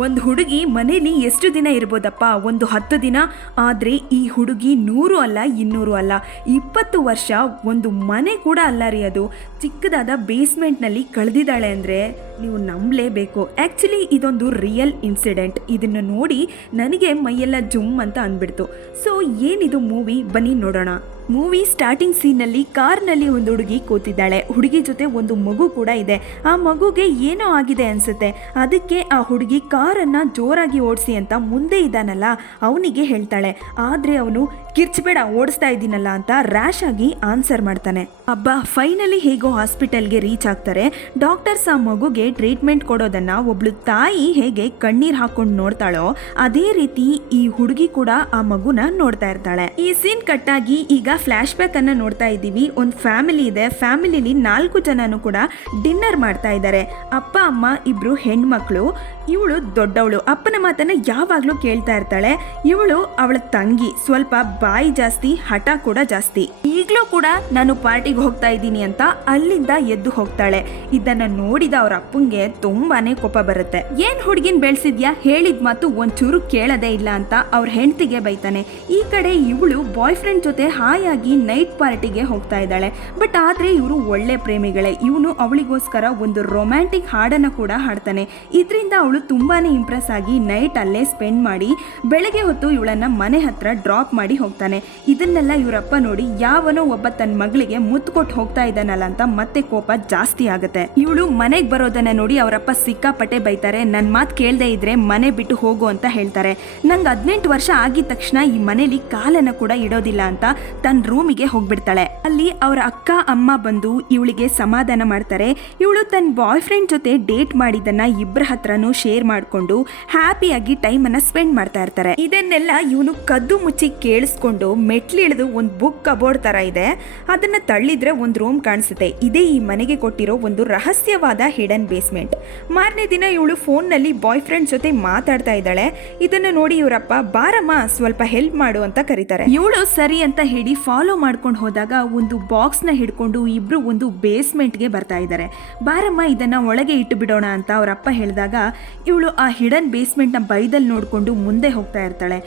ಒಂದು ಹುಡುಗಿ ಮನೇಲಿ ಎಷ್ಟು ದಿನ ಇರ್ಬೋದಪ್ಪ? ಒಂದು 10 ದಿನ. ಆದರೆ ಈ ಹುಡುಗಿ 100 ಅಲ್ಲ 200 ಅಲ್ಲ 20 ವರ್ಷ ಒಂದು ಮನೆ ಕೂಡ ಅಲ್ಲ ರೀ. ಅದು ಚಿಕ್ಕದಾದ ಬೇಸ್ಮೆಂಟ್ನಲ್ಲಿ ಕಳೆದಿದ್ದಾಳೆ ಅಂದರೆ ನೀವು ನಂಬಲೇಬೇಕು. ಆ್ಯಕ್ಚುಲಿ ಇದೊಂದು ರಿಯಲ್ ಇನ್ಸಿಡೆಂಟ್. ಇದನ್ನು ನೋಡಿ ನನಗೆ ಮೈಯೆಲ್ಲ ಜುಮ್ ಅಂತ ಅಂದ್ಬಿಡ್ತು. ಸೊ ಏನಿದು ಮೂವಿ, ಬನ್ನಿ ನೋಡೋಣ. ಮೂವಿ ಸ್ಟಾರ್ಟಿಂಗ್ ಸೀನ್ನಲ್ಲಿ ಕಾರ್ನಲ್ಲಿ ಒಂದು ಹುಡುಗಿ ಕೂತಿದ್ದಾಳೆ. ಹುಡುಗಿ ಜೊತೆ ಒಂದು ಮಗು ಕೂಡ ಇದೆ. ಆ ಮಗುಗೆ ಏನೋ ಆಗಿದೆ ಅನ್ಸುತ್ತೆ. ಅದಕ್ಕೆ ಆ ಹುಡುಗಿ ಕಾರನ್ನು ಜೋರಾಗಿ ಓಡಿಸಿ ಅಂತ ಮುಂದೆ ಇದ್ದಾನಲ್ಲ ಅವನಿಗೆ ಹೇಳ್ತಾಳೆ. ಆದರೆ ಅವನು ಕಿರ್ಚಬೇಡ, ಓಡಿಸ್ತಾ ಇದ್ದೀನಲ್ಲ ಅಂತ ರ್ಯಾಶ್ ಆಗಿ ಆನ್ಸರ್ ಮಾಡ್ತಾನೆ. ಅಬ್ಬಾ, ಫೈನಲಿ ಹೇಗೋ ಹಾಸ್ಪಿಟಲ್ಗೆ ರೀಚ್ ಆಗ್ತಾರೆ. ಡಾಕ್ಟರ್ಸ್ ಆ ಮಗುಗೆ ಟ್ರೀಟ್ಮೆಂಟ್ ಕೊಡೋದನ್ನ ಒಬ್ಳು ತಾಯಿ ಹೇಗೆ ಕಣ್ಣೀರ್ ಹಾಕೊಂಡು ನೋಡ್ತಾಳೋ ಅದೇ ರೀತಿ ಈ ಹುಡುಗಿ ಕೂಡ ಆ ಮಗುನ ನೋಡ್ತಾ ಇರ್ತಾಳೆ. ಈ ಸೀನ್ ಕಟ್ಟಾಗಿ ಈಗ ಫ್ಲಾಶ್ ಬ್ಯಾಕ್ ಅನ್ನ ನೋಡ್ತಾ ಇದ್ದೀವಿ. ಒಂದು ಫ್ಯಾಮಿಲಿ ಇದೆ. ಫ್ಯಾಮಿಲಿಲಿ 4 ಜನನು ಕೂಡ ಡಿನ್ನರ್ ಮಾಡ್ತಾ ಇದ್ದಾರೆ. ಅಪ್ಪ ಅಮ್ಮ, ಇಬ್ರು ಹೆಣ್ಮಕ್ಳು. ಇವಳು ದೊಡ್ಡವಳು. ಅಪ್ಪನ ಮಾತನ್ನ ಯಾವಾಗ್ಲೂ ಕೇಳ್ತಾ ಇರ್ತಾಳೆ. ಇವಳು ಅವಳ ತಂಗಿ. ಸ್ವಲ್ಪ ಬಾಯಿ ಜಾಸ್ತಿ, ಹಠ ಕೂಡ ಜಾಸ್ತಿ. ಈಗಲೂ ಕೂಡ ನಾನು ಪಾರ್ಟಿಗೆ ಹೋಗ್ತಾ ಇದ್ದೀನಿ ಅಂತ ಅಲ್ಲಿಂದ ಎದ್ದು ಹೋಗ್ತಾಳೆ. ಇದನ್ನ ನೋಡಿದ ಅವ್ರ ಅಪ್ಪಂಗೆ ತುಂಬಾನೇ ಕೋಪ ಬರುತ್ತೆ. ಏನ್ ಹುಡುಗಿನ ಬೆಳೆಸಿದ್ಯಾ, ಹೇಳಿದ ಮಾತು ಒಂಚೂರು ಕೇಳದೇ ಇಲ್ಲ ಅಂತ ಅವ್ರ ಹೆಂಡತಿಗೆ ಬೈತಾನೆ. ಈ ಕಡೆ ಇವಳು ಬಾಯ್ ಫ್ರೆಂಡ್ ಜೊತೆ ಹಾಯಾಗಿ ನೈಟ್ ಪಾರ್ಟಿಗೆ ಹೋಗ್ತಾ ಇದ್ದಾಳೆ. ಬಟ್ ಆದ್ರೆ ಇವರು ಒಳ್ಳೆ ಪ್ರೇಮಿಗಳೇ. ಇವನು ಅವಳಿಗೋಸ್ಕರ ಒಂದು ರೊಮ್ಯಾಂಟಿಕ್ ಹಾಡನ್ನ ಕೂಡ ಹಾಡ್ತಾನೆ. ಇದರಿಂದ ಅವಳು ತುಂಬಾನೇ ಇಂಪ್ರೆಸ್ ಆಗಿ ನೈಟ್ ಅಲ್ಲೇ ಸ್ಪೆಂಡ್ ಮಾಡಿ ಬೆಳಗ್ಗೆ ಹೊತ್ತು ಇವಳನ್ನ ಮನೆ ಹತ್ರ ಡ್ರಾಪ್ ಮಾಡಿ ಹೋಗ್ತಾನೆ. ಇದನ್ನೆಲ್ಲ ಇವರಪ್ಪ ನೋಡಿ ಯಾವನೋ ಒಬ್ಬ ತನ್ನ ಮಗಳಿಗೆ ಮುತ್ತು ಕೊಟ್ಟು ಹೋಗ್ತಾ ಇದ್ದಾನಲ್ಲ ಅಂತ ಮತ್ತೆ ಕೋಪ ಜಾಸ್ತಿ ಆಗುತ್ತೆ. ಇವಳು ಮನೆಗೆ ಬರೋದನ್ನ ನೋಡಿ ಅವರಪ್ಪ ಸಿಕ್ಕಾಪಟ್ಟೆ ಬೈತಾರೆ. ನನ್ನ ಮಾತು ಕೇಳದೆ ಇದ್ರೆ ಮನೆ ಬಿಟ್ಟು ಹೋಗು ಅಂತ ಹೇಳ್ತಾರೆ. ನಂಗೆ 18 ವರ್ಷ ಆಗಿದ ತಕ್ಷಣ ಈ ಮನೇಲಿ ಕಾಲನ್ನ ಕೂಡ ಇಡೋದಿಲ್ಲ ಅಂತ ತನ್ನ ರೂಮಿಗೆ ಹೋಗ್ಬಿಡ್ತಾಳೆ. ಅಲ್ಲಿ ಅವರ ಅಕ್ಕ ಅಮ್ಮ ಬಂದು ಇವಳಿಗೆ ಸಮಾಧಾನ ಮಾಡ್ತಾರೆ. ಇವಳು ತನ್ನ ಬಾಯ್ ಫ್ರೆಂಡ್ ಜೊತೆ ಡೇಟ್ ಮಾಡಿದ್ದನ್ನ ಇಬ್ಬರ ಹತ್ರನೂ ಶೇರ್ ಮಾಡಿಕೊಂಡು ಹ್ಯಾಪಿಯಾಗಿ ಟೈಮ್ ಅನ್ನ ಸ್ಪೆಂಡ್ ಮಾಡ್ತಾ ಇರ್ತಾರೆ. ಇದನ್ನೆಲ್ಲ ಇವನು ಕದ್ದು ಮುಚ್ಚಿ ಕೇಳಿಸ್ಕೊಂಡು ಮೆಟ್ಲಿಳಿದು ಒಂದು ಬುಕ್ ಕಬೋರ್ಡ್ ತರ ಇದೆ, ಅದನ್ನ ತಳ್ಳಿದ್ರೆ ಒಂದು ರೂಮ್ ಕಾಣಿಸುತ್ತೆ. ಇದೇ ಈ ಮನೆಗೆ ಕೊಟ್ಟಿರೋ ಒಂದು ರಹಸ್ಯವಾದ ಹಿಡನ್ ಬೇಸ್ಮೆಂಟ್. ಮಾರನೇ ದಿನ ಇವಳು ಫೋನ್ ನಲ್ಲಿ ಬಾಯ್ ಫ್ರೆಂಡ್ ಜೊತೆ ಮಾತಾಡ್ತಾ ಇದ್ದಾಳೆ. ಇದನ್ನ ನೋಡಿ ಇವರಪ್ಪ ಬಾರಮ್ಮ ಸ್ವಲ್ಪ ಹೆಲ್ಪ್ ಮಾಡು ಅಂತ ಕರೀತಾರೆ. ಇವಳು ಸರಿ ಅಂತ ಹೇಳಿ ಫಾಲೋ ಮಾಡ್ಕೊಂಡು ಹೋದಾಗ ಒಂದು ಬಾಕ್ಸ್ ನ ಹಿಡ್ಕೊಂಡು ಇಬ್ರು ಒಂದು ಬೇಸ್ಮೆಂಟ್ಗೆ ಬರ್ತಾ ಇದ್ದಾರೆ. ಬಾರಮ್ಮ ಇದನ್ನ ಒಳಗೆ ಇಟ್ಟು ಬಿಡೋಣ ಅಂತ ಅವರಪ್ಪ ಹೇಳಿದಾಗ ಇವಳು ಆ ಹಿಡನ್ ಬೇಸ್ಮೆಂಟ್ ನ ಬೈದಲ್ಲಿ ನೋಡ್ಕೊಂಡು ಮುಂದೆ ಹೋಗ್ತಾ ಇರ್ತಾಳೆ.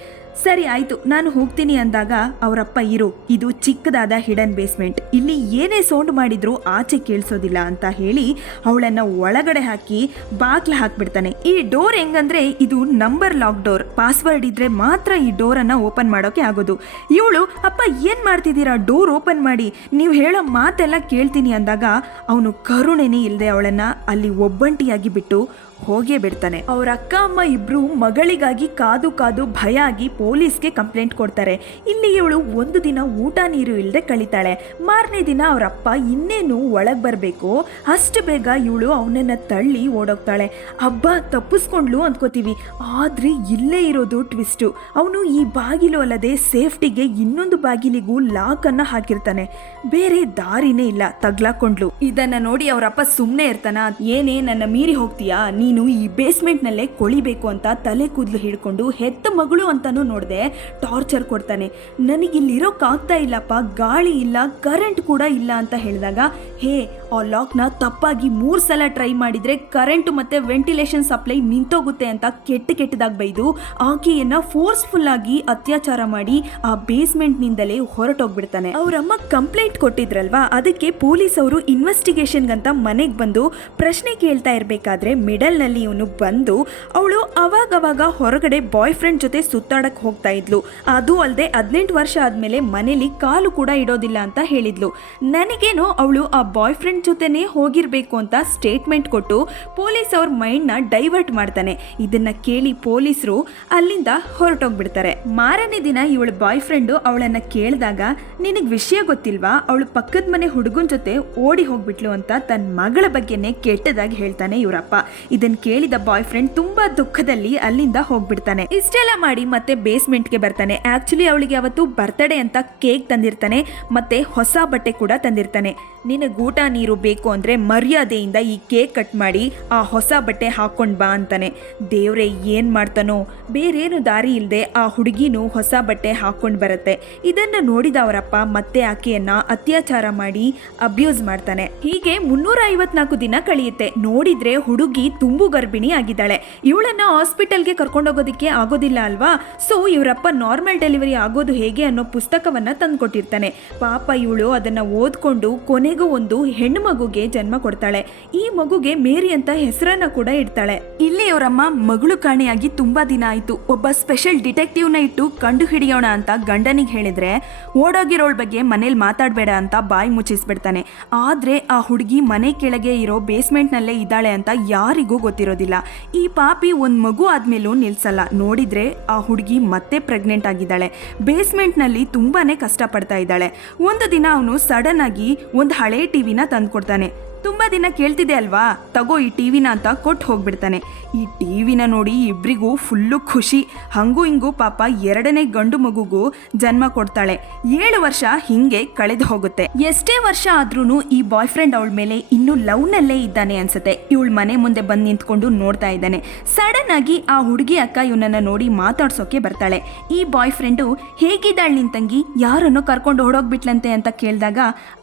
ಸರಿ ಆಯ್ತು, ನಾನು ಹೋಗ್ತೀನಿ ಅಂದಾಗ ಅವರಪ್ಪ ಇರು, ಇದು ಚಿಕ್ಕದಾದ ಹಿಡನ್ ಬೇಸ್ಮೆಂಟ್, ಇಲ್ಲಿ ಏನೇ ಸೌಂಡ್ ಮಾಡಿದ್ರು ಆಚೆ ಕೇಳಿಸೋದಿಲ್ಲ ಅಂತ ಹೇಳಿ ಅವಳನ್ನ ಒಳಗಡೆ ಹಾಕಿ ಬಾಗ್ಲ ಹಾಕ್ಬಿಡ್ತಾನೆ. ಈ ಡೋರ್ ಹೆಂಗಂದ್ರೆ ಇದು ನಂಬರ್ ಲಾಕ್ ಡೋರ್. ಪಾಸ್ವರ್ಡ್ ಇದ್ರೆ ಮಾತ್ರ ಈ ಡೋರ್ ಅನ್ನ ಓಪನ್ ಮಾಡೋಕೆ ಆಗೋದು. ಇವಳು ಅಪ್ಪ ಏನ್ ಮಾಡ್ತಿದ್ದೀರಾ, ಡೋರ್ ಓಪನ್ ಮಾಡಿ, ನೀವು ಹೇಳೋ ಮಾತೆಲ್ಲ ಕೇಳ್ತೀನಿ ಅಂದಾಗ ಅವನು ಕರುಣೆನೇ ಇಲ್ಲದೆ ಅವಳನ್ನ ಅಲ್ಲಿ ಒಬ್ಬಂಟಿಯಾಗಿ ಬಿಟ್ಟು ಹೋಗೇ ಬಿಡ್ತಾನೆ. ಅವ್ರ ಅಕ್ಕ ಅಮ್ಮ ಇಬ್ರು ಮಗಳಿಗಾಗಿ ಕಾದು ಕಾದು ಭಯ ಆಗಿ ಪೊಲೀಸ್ಗೆ ಕಂಪ್ಲೇಂಟ್ ಕೊಡ್ತಾರೆ. ಇಲ್ಲಿ ಇವಳು ಒಂದು ದಿನ ಊಟ ನೀರು ಇಲ್ಲದೆ ಕಳೀತಾಳೆ. ಮಾರನೇ ದಿನ ಅವರಪ್ಪ ಇನ್ನೇನು ಒಳಗೆ ಬರಬೇಕು ಅಷ್ಟು ಬೇಗ ಇವಳು ಅವನನ್ನ ತಳ್ಳಿ ಓಡೋಗ್ತಾಳೆ. ಹಬ್ಬ ತಪ್ಪಿಸ್ಕೊಂಡ್ಲು ಅಂದ್ಕೋತೀವಿ, ಆದ್ರೆ ಇಲ್ಲೇ ಇರೋದು ಟ್ವಿಸ್ಟು. ಅವನು ಈ ಬಾಗಿಲು ಅಲ್ಲದೆ ಸೇಫ್ಟಿಗೆ ಇನ್ನೊಂದು ಬಾಗಿಲಿಗೂ ಲಾಕ್ ಅನ್ನ ಹಾಕಿರ್ತಾನೆ. ಬೇರೆ ದಾರಿನೇ ಇಲ್ಲ, ತಗ್ಲಾಕೊಂಡ್ಲು. ಇದನ್ನ ನೋಡಿ ಅವರಪ್ಪ ಸುಮ್ಮನೆ ಇರ್ತಾನ. ಏನೇ ನನ್ನ ಮೀರಿ ಹೋಗ್ತೀಯಾ, ನೀನು ಈ ಬೇಸ್ಮೆಂಟ್ ನಲ್ಲೇ ಕೊಳಿಬೇಕು ಅಂತ ತಲೆ ಕೂದಲು ಹಿಡ್ಕೊಂಡು ಹೆತ್ತ ಮಗಳು ಅಂತಾನೂ ನೋಡದೆ ಟಾರ್ಚರ್ ಕೊಡ್ತಾನೆ. ನನಗಿಲ್ಲಿರೋಕ್ಕಾಗ್ತಾ ಇಲ್ಲಪ್ಪ, ಗಾಳಿ ಇಲ್ಲ, ಕರೆಂಟ್ ಕೂಡ ಇಲ್ಲ ಅಂತ ಹೇಳಿದಾಗ ಹೇ, ಆ ಲಾಕ್ನ ತಪ್ಪಾಗಿ 3 ಸಲ ಟ್ರೈ ಮಾಡಿದ್ರೆ ಕರೆಂಟ್ ಮತ್ತೆ ವೆಂಟಿಲೇಷನ್ ಸಪ್ಲೈ ನಿಂತೋಗುತ್ತೆ ಅಂತ ಕೆಟ್ಟದಾಗಿ ಬೈದು ಆಕೆಯನ್ನ ಫೋರ್ಸ್ಫುಲ್ ಆಗಿ ಅತ್ಯಾಚಾರ ಮಾಡಿ ಆ ಬೇಸ್ಮೆಂಟ್ ನಿಂದಲೇ ಹೊರಟೋಗ್ಬಿಡ್ತಾನೆ. ಅವರಮ್ಮ ಕಂಪ್ಲೇಂಟ್ ಕೊಟ್ಟಿದ್ರಲ್ವಾ, ಅದಕ್ಕೆ ಪೊಲೀಸ್ ಅವರು ಇನ್ವೆಸ್ಟಿಗೇಷನ್ಗಂತ ಮನೆಗೆ ಬಂದು ಪ್ರಶ್ನೆ ಕೇಳ್ತಾ ಇರ್ಬೇಕಾದ್ರೆ ಮಿಡಲ್ ನಲ್ಲಿ ಇವನು ಬಂದು ಅವಳು ಅವಾಗವಾಗ ಹೊರಗಡೆ ಬಾಯ್ ಫ್ರೆಂಡ್ ಜೊತೆ ಸುತ್ತಾಡಕ್ ಹೋಗ್ತಾ ಇದ್ಲು. ಅದು ಅಲ್ಲದೆ 18 ವರ್ಷ ಆದ್ಮೇಲೆ ಮನೇಲಿ ಕಾಲು ಕೂಡ ಇಡೋದಿಲ್ಲ ಅಂತ ಹೇಳಿದ್ಲು. ನನಗೇನೋ ಅವಳು ಆ ಬಾಯ್ ಫ್ರೆಂಡ್ ಜೊತೆನೆ ಹೋಗಿರ್ಬೇಕು ಅಂತ ಸ್ಟೇಟ್ಮೆಂಟ್ ಕೊಟ್ಟು ಪೊಲೀಸ್ ಅವ್ರ ಮೈಂಡ್ ನ ಡೈವರ್ಟ್ ಮಾಡ್ತಾನೆ. ಇದನ್ನ ಕೇಳಿ ಪೊಲೀಸರು ಅಲ್ಲಿಂದ ಹೊರಟೋಗ್ಬಿಡ್ತಾರೆ. ಮಾರನೇ ದಿನ ಇವಳ ಬಾಯ್ ಫ್ರೆಂಡ್ ಅವಳನ್ನ ಕೇಳಿದಾಗ ನಿನಗ್ ವಿಷಯ ಗೊತ್ತಿಲ್ವಾ, ಅವಳು ಪಕ್ಕದ ಮನೆ ಹುಡುಗನ ಜೊತೆ ಓಡಿ ಹೋಗ್ಬಿಟ್ಲು ಅಂತ ತನ್ನ ಮಗಳ ಬಗ್ಗೆನೆ ಕೆಟ್ಟದಾಗಿ ಹೇಳ್ತಾನೆ ಇವರಪ್ಪ. ಇದನ್ನ ಕೇಳಿದ ಬಾಯ್ ಫ್ರೆಂಡ್ ತುಂಬಾ ದುಃಖದಲ್ಲಿ ಅಲ್ಲಿಂದ ಹೋಗ್ಬಿಡ್ತಾನೆ. ಇಷ್ಟೆಲ್ಲ ಮಾಡಿ ಮತ್ತೆ ಬೇಸ್ಮೆಂಟ್ಗೆ ಬರ್ತಾನೆ. ಆಕ್ಚುಲಿ ಅವಳಿಗೆ ಅವತ್ತು ಬರ್ತ್ಡೇ ಅಂತ ಕೇಕ್ ತಂದಿರ್ತಾನೆ ಮತ್ತೆ ಹೊಸ ಬಟ್ಟೆ ಕೂಡ ತಂದಿರ್ತಾನೆ. ನಿನಗೆ ಊಟ ನೀರು ಬೇಕು ಅಂದರೆ ಮರ್ಯಾದೆಯಿಂದ ಈ ಕೇಕ್ ಕಟ್ ಮಾಡಿ ಆ ಹೊಸ ಬಟ್ಟೆ ಹಾಕ್ಕೊಂಡು ಬಾ ಅಂತಾನೆ. ದೇವ್ರೆ ಏನು ಮಾಡ್ತಾನೋ, ಬೇರೇನು ದಾರಿ ಇಲ್ಲದೆ ಆ ಹುಡುಗಿನೂ ಹೊಸ ಬಟ್ಟೆ ಹಾಕ್ಕೊಂಡು ಬರುತ್ತೆ. ಇದನ್ನು ನೋಡಿದ ಅವರಪ್ಪ ಮತ್ತೆ ಆಕೆಯನ್ನು ಅತ್ಯಾಚಾರ ಮಾಡಿ ಅಬ್ಯೂಸ್ ಮಾಡ್ತಾನೆ. ಹೀಗೆ 354 ದಿನ ಕಳೆಯುತ್ತೆ. ನೋಡಿದ್ರೆ ಹುಡುಗಿ ತುಂಬು ಗರ್ಭಿಣಿ ಆಗಿದ್ದಾಳೆ. ಇವಳನ್ನು ಹಾಸ್ಪಿಟಲ್ಗೆ ಕರ್ಕೊಂಡೋಗೋದಕ್ಕೆ ಆಗೋದಿಲ್ಲ ಅಲ್ವಾ. ಸೊ ಇವರಪ್ಪ ನಾರ್ಮಲ್ ಡೆಲಿವರಿ ಆಗೋದು ಹೇಗೆ ಅನ್ನೋ ಪುಸ್ತಕವನ್ನು ತಂದುಕೊಟ್ಟಿರ್ತಾನೆ. ಪಾಪ ಇವಳು ಅದನ್ನು ಓದ್ಕೊಂಡು ಕೊನೆಗೂ ಒಂದು ಹೆಣ್ಣು ಮಗುಗೆ ಜನ್ಮ ಕೊಡ್ತಾಳೆ. ಈ ಮಗುಗೆ ಮೇರಿ ಅಂತ ಹೆಸರನ್ನ ಕೂಡ ಇಡ್ತಾಳೆ. ಇಲ್ಲಿ ಅವರಮ್ಮ ಮಗಳು ಕಾಣೆಯಾಗಿ ತುಂಬಾ ದಿನ ಆಯ್ತು. ಒಬ್ಬ ಸ್ಪೆಷಲ್ ಡಿಟೆಕ್ಟಿವ್ನ ಇಟ್ಟು ಕಂಡು ಹಿಡಿಯೋಣ ಅಂತ ಗಂಡನಿಗೆ ಹೇಳಿದ್ರೆ ಓಡೋಗಿರೋಳ ಬಗ್ಗೆ ಮನೇಲಿ ಮಾತಾಡಬೇಡ ಅಂತ ಬಾಯಿ ಮುಚ್ಚಿಸ್ಬಿಡ್ತಾನೆ. ಆದ್ರೆ ಆ ಹುಡುಗಿ ಮನೆ ಕೆಳಗೆ ಇರೋ ಬೇಸ್ಮೆಂಟ್ನಲ್ಲೇ ಇದ್ದಾಳೆ ಅಂತ ಯಾರಿಗೂ ಗೊತ್ತಿರೋದಿಲ್ಲ. ಈ ಪಾಪಿ ಒಂದು ಮಗು ಆದ್ಮೇಲೂ ನಿಲ್ಸಲ್ಲ. ನೋಡಿದ್ರೆ ಆ ಹುಡುಗಿ ಮತ್ತೆ ಪ್ರೆಗ್ನೆಂಟ್ ಆಗಿದ್ದಾಳೆ. ಬೇಸ್ಮೆಂಟ್ನಲ್ಲಿ ತುಂಬಾನೇ ಕಷ್ಟಪಡ್ತಾ ಇದ್ದಾಳೆ. ಒಂದು ದಿನ ಅವನು ಸಡನ್ ಆಗಿ ಒಂದು ಹಳೆ ಟಿವಿನ ತಂದ್ಕೊಡ್ತಾನೆ. ತುಂಬಾ ದಿನ ಕೇಳ್ತಿದೆ ಅಲ್ವಾ, ತಗೋ ಈ ಟಿವಿನ ಅಂತ ಕೊಟ್ಟು ಹೋಗ್ಬಿಡ್ತಾನೆ. ಈ ಟಿವಿನ ನೋಡಿ ಇಬ್ಬರಿಗೂ ಫುಲ್ಲು ಖುಷಿ. ಹಂಗೂ ಹಿಂಗೂ ಪಾಪ ಎರಡನೇ ಗಂಡು ಮಗುಗೂ ಜನ್ಮ ಕೊಡ್ತಾಳೆ. 7 ವರ್ಷ ಹಿಂಗೆ ಕಳೆದು ಹೋಗುತ್ತೆ. ಎಷ್ಟೇ ವರ್ಷ ಆದ್ರೂ ಈ ಬಾಯ್ ಫ್ರೆಂಡ್ ಅವಳ ಮೇಲೆ ಇನ್ನೂ ಲವ್ನಲ್ಲೇ ಇದ್ದಾನೆ ಅನ್ಸುತ್ತೆ. ಇವಳ ಮನೆ ಮುಂದೆ ಬಂದು ನಿಂತ್ಕೊಂಡು ನೋಡ್ತಾ ಇದ್ದಾನೆ. ಸಡನ್ ಆಗಿ ಆ ಹುಡುಗಿ ಅಕ್ಕ ಇವನನ್ನ ನೋಡಿ ಮಾತಾಡ್ಸೋಕೆ ಬರ್ತಾಳೆ. ಈ ಬಾಯ್ ಫ್ರೆಂಡು ಹೇಗಿದ್ದಾಳೆ ನಿನ್ ತಂಗಿ, ಯಾರನ್ನು ಕರ್ಕೊಂಡು ಹೊಡೋಗ್ಬಿಟ್ಲಂತೆ ಅಂತ ಕೇಳಿದಾಗ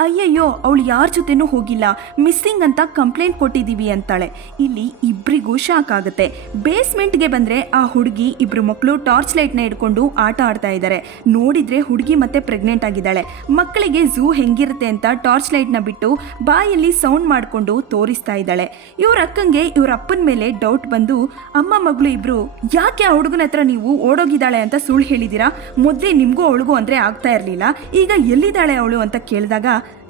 ಅಯ್ಯಯ್ಯೋ ಅವಳು ಯಾರ ಜೊತೆನೂ ಹೋಗಿಲ್ಲ, ಮಿಸ್ಸಿಂಗ್ ಅಂತ ಕಂಪ್ಲೇಂಟ್ ಕೊಟ್ಟಿದ್ದೀವಿ ಅಂತಾಳೆ. ಇಲ್ಲಿ ಇಬ್ಬರಿಗೂ ಶಾಕ್ ಆಗುತ್ತೆ. ಬೇಸ್ಮೆಂಟ್ಗೆ ಬಂದ್ರೆ ಆ ಹುಡುಗಿ ಇಬ್ರು ಮಕ್ಕಳು ಟಾರ್ಚ್ ಲೈಟ್ನ ಹಿಡ್ಕೊಂಡು ಆಟ ಆಡ್ತಾ ಇದ್ದಾರೆ. ನೋಡಿದ್ರೆ ಹುಡುಗಿ ಮತ್ತೆ ಪ್ರೆಗ್ನೆಂಟ್ ಆಗಿದ್ದಾಳೆ. ಮಕ್ಕಳಿಗೆ ಝೂ ಹೆಂಗಿರುತ್ತೆ ಅಂತ ಟಾರ್ಚ್ ಲೈಟ್ನ ಬಿಟ್ಟು ಬಾಯಲ್ಲಿ ಸೌಂಡ್ ಮಾಡಿಕೊಂಡು ತೋರಿಸ್ತಾ ಇದ್ದಾಳೆ. ಇವ್ರ ಅಕ್ಕಂಗೆ ಇವ್ರ ಅಪ್ಪನ ಮೇಲೆ ಡೌಟ್ ಬಂದು ಅಮ್ಮ ಮಗಳು ಇಬ್ರು ಯಾಕೆ ಆ ಹುಡುಗನ ಹತ್ರ ನೀವು ಓಡೋಗಿದ್ದಾಳೆ ಅಂತ ಸುಳ್ಳು ಹೇಳಿದ್ದೀರಾ, ಮೊದಲೇ ನಿಮಗೂ ಅವಳಿಗೂ ಅಂದರೆ ಆಗ್ತಾ ಇರಲಿಲ್ಲ, ಈಗ ಎಲ್ಲಿದ್ದಾಳೆ ಅವಳು ಅಂತ ಕೇಳಿದಾಗ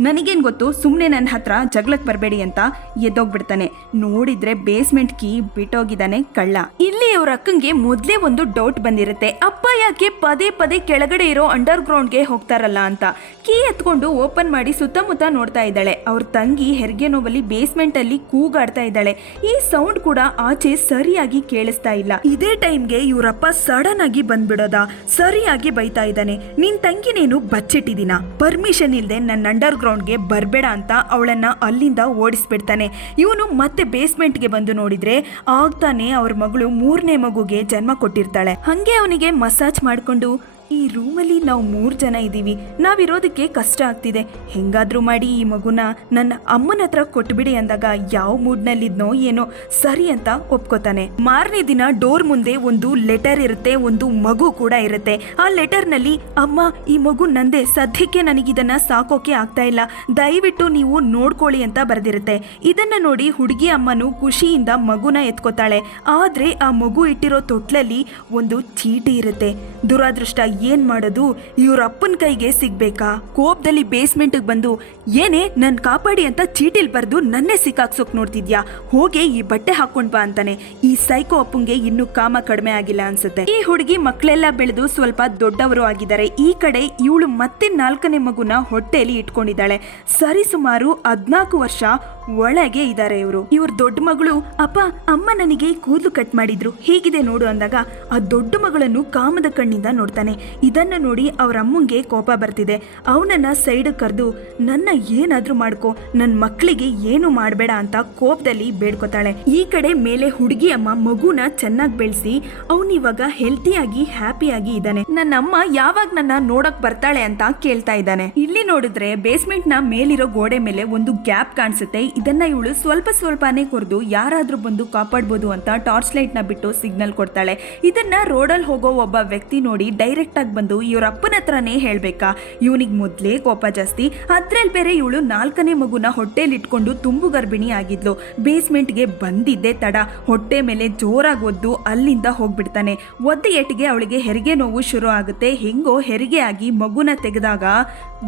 ನನಗೇನು ಗೊತ್ತು, ಸುಮ್ಮನೆ ನನ್ನ ಹತ್ರ ಜಗಳಕ್ಕೆ ಬರಬೇಡಿ ಅಂತ ಎದ್ದೋಗ್ಬಿಡ್ತಾನೆ. ನೋಡಿದ್ರೆ ಬೇಸ್ಮೆಂಟ್ ಕೀ ಬಿಟ್ಟೋಗಿದ್ದಾನೆ ಕಳ್ಳ. ಇಲ್ಲಿ ಇವ್ರ ಅಕ್ಕಂಗೆ ಮೊದಲೇ ಒಂದು ಡೌಟ್ ಬಂದಿರುತ್ತೆ, ಅಪ್ಪ ಯಾಕೆ ಪದೇ ಪದೇ ಕೆಳಗಡೆ ಇರೋ ಅಂಡರ್ ಗ್ರೌಂಡ್ಗೆ ಹೋಗ್ತಾರಲ್ಲ ಅಂತ. ಕೀ ಎತ್ಕೊಂಡು ಓಪನ್ ಮಾಡಿ ಸುತ್ತಮುತ್ತ ನೋಡ್ತಾ ಇದ್ದಾಳೆ. ಅವ್ರ ತಂಗಿ ಹೆರಿಗೆ ನೋವಲ್ಲಿ ಬೇಸ್ಮೆಂಟ್ ಅಲ್ಲಿ ಕೂಗಾಡ್ತಾ ಇದ್ದಾಳೆ. ಈ ಸೌಂಡ್ ಕೂಡ ಆಚೆ ಸರಿಯಾಗಿ ಕೇಳಿಸ್ತಾ ಇಲ್ಲ. ಇದೇ ಟೈಮ್ಗೆ ಇವರಪ್ಪ ಸಡನ್ ಆಗಿ ಬಂದ್ಬಿಡೋದ, ಸರಿಯಾಗಿ ಬೈತಾ ಇದ್ದಾನೆ. ನಿನ್ ತಂಗಿನೇನು ಬಚ್ಚಿಟ್ಟಿದ್ದೀನ, ಪರ್ಮಿಷನ್ ಇಲ್ಲದೆ ನನ್ನ ಅಂಡರ್ ಗ್ರೌಂಡ್ಗೆ ಬರಬೇಡ ಅಂತ ಅವಳನ್ನ ಅಲ್ಲಿಂದ ಓಡಿಸ್ಬಿಡ್ತಾನೆ. ಇವನು ಮತ್ತೆ ಬೇಸ್ಮೆಂಟ್ಗೆ ಬಂದು ನೋಡಿದ್ರೆ ಆಗ್ತಾನೆ ಅವ್ರ ಮಗಳು 3ನೇ ಮಗುಗೆ ಜನ್ಮ ಕೊಟ್ಟಿರ್ತಾಳೆ. ಹಂಗೆ ಅವನಿಗೆ ಮಸಾಜ್ ಮಾಡಿಕೊಂಡು ಈ ರೂಮಲ್ಲಿ ನಾವು 3 ಜನ ಇದ್ದೀವಿ, ನಾವಿರೋದಕ್ಕೆ ಕಷ್ಟ ಆಗ್ತಿದೆ, ಹೆಂಗಾದ್ರೂ ಮಾಡಿ ಈ ಮಗುನ ನನ್ನ ಅಮ್ಮನ ಹತ್ರ ಕೊಟ್ಬಿಡಿ ಅಂದಾಗ ಯಾವ ಮೂಡ್ನಲ್ಲಿದ್ನೋ ಏನೋ ಸರಿ ಅಂತ ಒಪ್ಕೋತಾನೆ. ಮಾರನೇ ದಿನ ಡೋರ್ ಮುಂದೆ ಒಂದು ಲೆಟರ್ ಇರುತ್ತೆ, ಒಂದು ಮಗು ಕೂಡ ಇರುತ್ತೆ. ಆ ಲೆಟರ್ನಲ್ಲಿ ಅಮ್ಮ ಈ ಮಗು ನಂದೇ, ಸದ್ಯಕ್ಕೆ ನನಗಿದನ್ನ ಸಾಕೋಕೆ ಆಗ್ತಾ ಇಲ್ಲ, ದಯವಿಟ್ಟು ನೀವು ನೋಡ್ಕೊಳ್ಳಿ ಅಂತ ಬರೆದಿರುತ್ತೆ. ಇದನ್ನ ನೋಡಿ ಹುಡುಗಿ ಅಮ್ಮನು ಖುಷಿಯಿಂದ ಮಗುನ ಎತ್ಕೋತಾಳೆ. ಆದ್ರೆ ಆ ಮಗು ಇಟ್ಟಿರೋ ತೊಟ್ಲಲ್ಲಿ ಒಂದು ಚೀಟಿ ಇರುತ್ತೆ. ದುರಾದೃಷ್ಟ ಏನ್ ಮಾಡೋದು, ಇವ್ರ ಅಪ್ಪನ ಕೈಗೆ ಸಿಗ್ಬೇಕಾ. ಕೋಪದಲ್ಲಿ ಬೇಸ್ಮೆಂಟ್ಗೆ ಬಂದು ಏನೇ ನನ್ ಕಾಪಾಡಿ ಅಂತ ಚೀಟಿಲ್ ಬರ್ದು ನನ್ನೇ ಸಿಕ್ಕಾಕ್ಸೋಕ್ ನೋಡ್ತಿದ್ಯಾ, ಹೋಗಿ ಈ ಬಟ್ಟೆ ಹಾಕೊಂಡ್ ಬಾ ಅಂತಾನೆ. ಈ ಸೈಕೋ ಅಪ್ಪಂಗೆ ಇನ್ನೂ ಕಾಮ ಕಡಿಮೆ ಆಗಿಲ್ಲ ಅನ್ಸುತ್ತೆ. ಈ ಹುಡುಗಿ ಮಕ್ಕಳೆಲ್ಲ ಬೆಳೆದು ಸ್ವಲ್ಪ ದೊಡ್ಡವರು ಆಗಿದ್ದಾರೆ. ಈ ಕಡೆ ಇವಳು ಮತ್ತೆ 4ನೇ ಮಗುನ ಹೊಟ್ಟೆಯಲ್ಲಿ ಇಟ್ಕೊಂಡಿದ್ದಾಳೆ. ಸರಿ ಸುಮಾರು 14 ವರ್ಷ ಒಳಗೆ ಇದ್ದಾರೆ ಇವರು. ಇವ್ರ ದೊಡ್ಡ ಮಗಳು ಅಪ್ಪ ಅಮ್ಮ ನನಗೆ ಕೂದಲು ಕಟ್ ಮಾಡಿದ್ರು, ಹೇಗಿದೆ ನೋಡು ಅಂದಾಗ ಆ ದೊಡ್ಡ ಮಗಳನ್ನು ಕಾಮದ ಕಣ್ಣಿಂದ ನೋಡ್ತಾನೆ. ಇದನ್ನ ನೋಡಿ ಅವ್ರ ಅಮ್ಮಂಗೆ ಕೋಪ ಬರ್ತಿದೆ. ಅವನನ್ನ ಸೈಡ್ ಕರೆದು ನನ್ನ ಏನಾದ್ರೂ ಮಾಡ್ಕೋ, ನನ್ನ ಮಕ್ಕಳಿಗೆ ಏನು ಮಾಡಬೇಡ ಅಂತ ಕೋಪದಲ್ಲಿ ಬೇಡ್ಕೋತಾಳೆ. ಈ ಕಡೆ ಮೇಲೆ ಹುಡುಗಿ ಅಮ್ಮ ಮಗುನ ಚೆನ್ನಾಗಿ ಬೆಳೆಸಿ ಅವನಿವಾಗ ಹೆಲ್ತಿಯಾಗಿ ಹ್ಯಾಪಿಯಾಗಿ ಇದ್ದಾನೆ. ನನ್ನ ಅಮ್ಮ ಯಾವಾಗ ನನ್ನ ನೋಡಕ್ ಬರ್ತಾಳೆ ಅಂತ ಕೇಳ್ತಾ ಇದ್ದಾನೆ. ಇಲ್ಲಿ ನೋಡಿದ್ರೆ ಬೇಸ್ಮೆಂಟ್ ನ ಮೇಲಿರೋ ಗೋಡೆ ಮೇಲೆ ಒಂದು ಗ್ಯಾಪ್ ಕಾಣಿಸುತ್ತೆ. ಇದನ್ನ ಇವಳು ಸ್ವಲ್ಪನೇ ಕೊರೆದು ಯಾರಾದ್ರೂ ಬಂದು ಕಾಪಾಡ್ಬೋದು ಅಂತ ಟಾರ್ಚ್ ಲೈಟ್ ನ ಬಿಟ್ಟು ಸಿಗ್ನಲ್ ಕೊಡ್ತಾಳೆ. ಇದನ್ನ ರೋಡಲ್ಲಿ ಹೋಗೋ ಒಬ್ಬ ವ್ಯಕ್ತಿ ನೋಡಿ ಡೈರೆಕ್ಟ್ ಆಗಿ ಬಂದು ಇವ್ರ ಅಪ್ಪನ ಹತ್ರನೇ ಹೇಳ್ಬೇಕಾ. ಇವನಿಗೆ ಮೊದ್ಲೇ ಕೋಪ ಜಾಸ್ತಿ. ಅದ್ರಲ್ಲಿ ಬೇರೆ ಇವಳು 4ನೇ ಮಗುನ ಹೊಟ್ಟೆಲಿ ಇಟ್ಕೊಂಡು ತುಂಬು ಗರ್ಭಿಣಿ ಆಗಿದ್ಲು. ಬೇಸ್ಮೆಂಟ್ಗೆ ಬಂದಿದ್ದೆ ತಡ, ಹೊಟ್ಟೆ ಮೇಲೆ ಜೋರಾಗಿ ಒದ್ದು ಅಲ್ಲಿಂದ ಹೋಗ್ಬಿಡ್ತಾನೆ. ಒದ್ದ ಏಟಿಗೆ ಅವಳಿಗೆ ಹೆರಿಗೆ ನೋವು ಶುರು ಆಗುತ್ತೆ. ಹೆಂಗೋ ಹೆರಿಗೆ ಆಗಿ ಮಗುನ ತೆಗೆದಾಗ